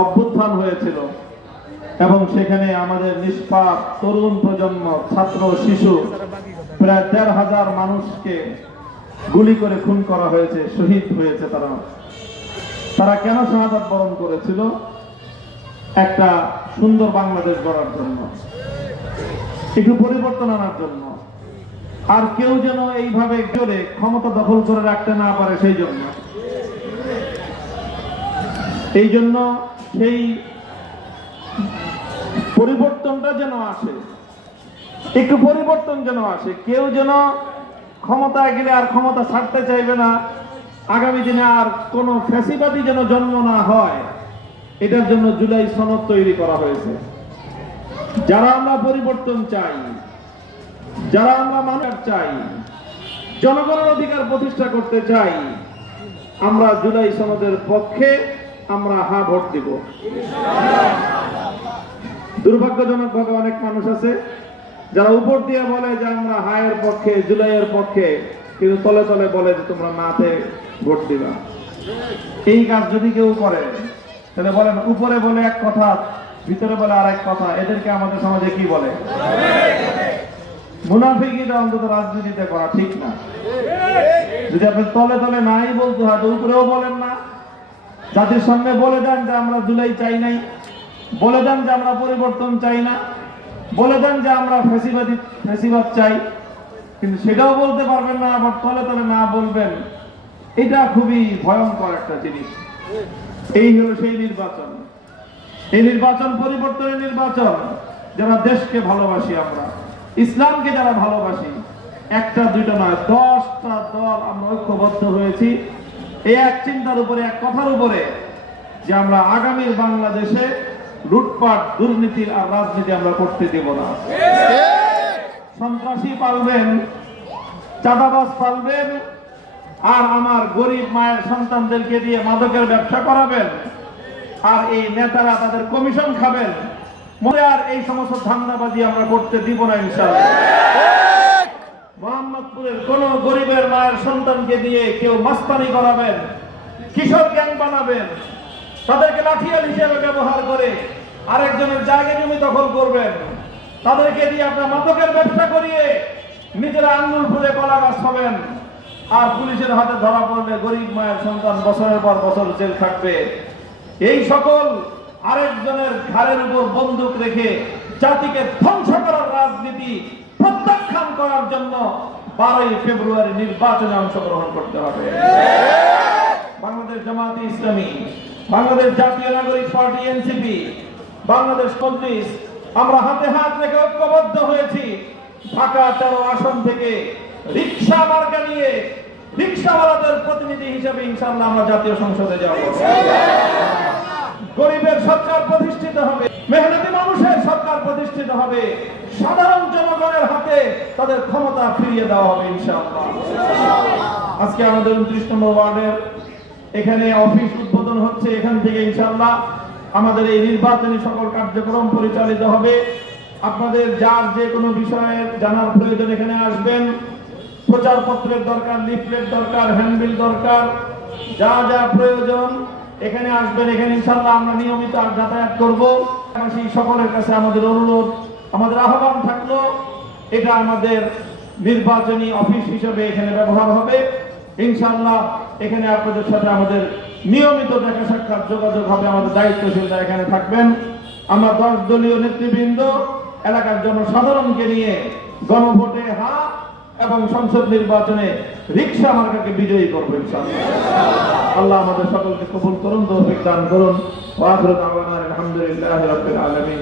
অভ্যুত্থান হয়েছিল এবং সেখানে আমাদের নিষ্পাপ তরুণ প্রজন্ম, ছাত্র, শিশু প্রায় ১,৫০০ মানুষকে গুলি করে খুন করা হয়েছে, শহীদ হয়েছে। তারা কেন শাহাদাত বরণ করেছিল? একটা সুন্দর বাংলাদেশ গড়ার জন্য, একটু পরিবর্তন আনার জন্য, আর কেউ যেন এইভাবে জোরে ক্ষমতা দখল করে রাখতে না পারে এই জন্য সেই পরিবর্তনটা যেন আসে, একটু পরিবর্তন যেন আসে। কেউ যেন ক্ষমতায় গেলে আর ক্ষমতা ছাড়তে চাইবে না, আগামী দিনে আর কোন ফ্যাসিবাদী যেন জন্ম না হয়, এটার জন্য জুলাই সনদ তৈরি করা হয়েছে। যারা আমরা পরিবর্তন চাই, যারা আমরা মানুষ চাই, জনগণের অধিকার প্রতিষ্ঠা করতে চাই, আমরা জুলাই সনদের পক্ষে আমরা হ্যাঁ ভোট দিব। দুর্ভাগ্যজনকভাবে অনেক মানুষ আছে যারা উপর দিয়ে বলে যে আমরা হায়ের পক্ষে, জুলাইয়ের পক্ষে, কিন্তু তলে তলে বলে যে তোমরা নাতে ভোট দিবা। এই কাজ যদি কেউ করে তাহলে বলেন, উপরে বলে এক কথা, ভিতরে বলে আরেক কথা, এদেরকে আমাদের সমাজে কি বলে? মুনাফিকিটা অন্তত রাজনীতিতে করা ঠিক না। যদি আপনি তলে তলে নাই বলতে হয় তো উপরেও বলেন না, জাতির সামনে বলে দেন যে আমরা জুলাই চাই নাই, বলে দেন যে আমরা পরিবর্তন চাই না, বলে দেন যে আমরা ফ্যাসিবাদ চাই, কিন্তু সেটাও বলতে পারবেন না, আবার তলে তলে না বলবেন। এটা খুবই ভয়ঙ্কর একটা জিনিস। এই হলো সেই নির্বাচন, এই নির্বাচন পরিবর্তনের নির্বাচন। যারা দেশকে ভালোবাসি, আমরা ইসলামকে যারা ভালোবাসি, একটা দুইটা নয়, 10টা দল আমরা ঐক্যবদ্ধ হয়েছি এই এক চিন্তার উপরে, এক কথার উপরে, যে আমরা আগামীর বাংলাদেশে লুটপাট, দুর্নীতি আর রাজনীতি আমরা করতে দেব না। সন্ত্রাসী পালবেন, চাঁদাবাজ পালবেন, আর আমার গরিব মায়ের সন্তানদেরকে দিয়ে মাদকের ব্যবসা করাবেন, আর এই নেতারা তাদের কমিশন খাবেন, আর এই সমস্ত ধান্দাবাজি আমরা করতে দিব না ইনশাআল্লাহ। মোহাম্মদপুরের কোন গরিবের মায়ের সন্তানকে দিয়ে কেউ মাস্তানি করাবেন, কিশোর গ্যাং বানাবেন, তাদেরকে লাঠিয়াল হিসেবে ব্যবহার করে আরেকজনের জায়গা জমি দখল করবেন, তাদেরকে দিয়ে আপনার মাদকের ব্যবসা করিয়ে নিজেরা আঙ্গুল ফুলে কলা গাছ হবেন, আর পুলিশের হাতে ধরা পড়লে গরিব মায়ের সন্তান বছরের পর বছর জেল থাকবে। এই সকল আরেকজনের ঘাড়ের উপর বন্দুক রেখে জাতিকে ধ্বংস করার রাজনীতি প্রত্যাখ্যান করার জন্য 12ই ফেব্রুয়ারি নির্বাচনে অংশগ্রহণ করতে হবে। বাংলাদেশ জামায়াতে ইসলামী, বাংলাদেশ জাতীয় নাগরিক পার্টি এনসিপি, বাংলাদেশ কংগ্রেস, আমরা হাতে হাত রেখে ঐক্যবদ্ধ হয়েছি। ঢাকা 13 আসন থেকে রিকশা মার্কা নিয়ে রিকশাওয়ালাদের প্রতিনিধি হিসেবে ইনশাআল্লাহ আমরা জাতীয় সংসদে যাব। গরিবের সরকার প্রতিষ্ঠিত হবে, মেহনতি মানুষের সরকার প্রতিষ্ঠিত হবে, সাধারণ জনগণের হাতে তাদের ক্ষমতা ফিরিয়ে দেওয়া হবে ইনশাআল্লাহ। আজকে আমাদের 29 নম্বর ওয়ার্ডের এখানে অফিস উদ্বোধন হচ্ছে। এখান থেকে ইনশাআল্লাহ আমাদের এই নির্বাচনী সকল কার্যক্রম পরিচালিত হবে। আপনাদের যার যে কোনো বিষয়ে জানার প্রয়োজন এখানে আসবেন। প্রচারপত্রের দরকার, লিফলেট দরকার, হ্যান্ডবিল দরকার, যা যা প্রয়োজন এখানে আসবেন। এখানে ইনশাআল্লাহ আমরা নিয়মিত যাতায়াত করব। সকলের কাছে আমাদের অনুরোধ, আমাদের আহ্বান থাকলো, এটা আমাদের নির্বাচনী অফিস হিসেবে এখানে ব্যবহার হবে ইনশাআল্লাহ। এখানে আপনাদের সাথে আমাদের নিয়মিত দেখা সাক্ষাৎ, যোগাযোগ হবে। আমাদের দায়িত্বশীলরা এখানে থাকবেন। আমরা 10 দলীয় নেতৃবৃন্দ এলাকার জনসাধারণকে নিয়ে গণভোটে হ্যাঁ এবং সংসদ নির্বাচনে রিকশা মার্কাকে বিজয়ী করবেন ইনশাআল্লাহ। আল্লাহ আমাদের সকলকে কবুল করুন, তৌফিক দান করুন। ওয়া আখিরু দাওয়ানা আলহামদুলিল্লাহি রাব্বিল আলামিন।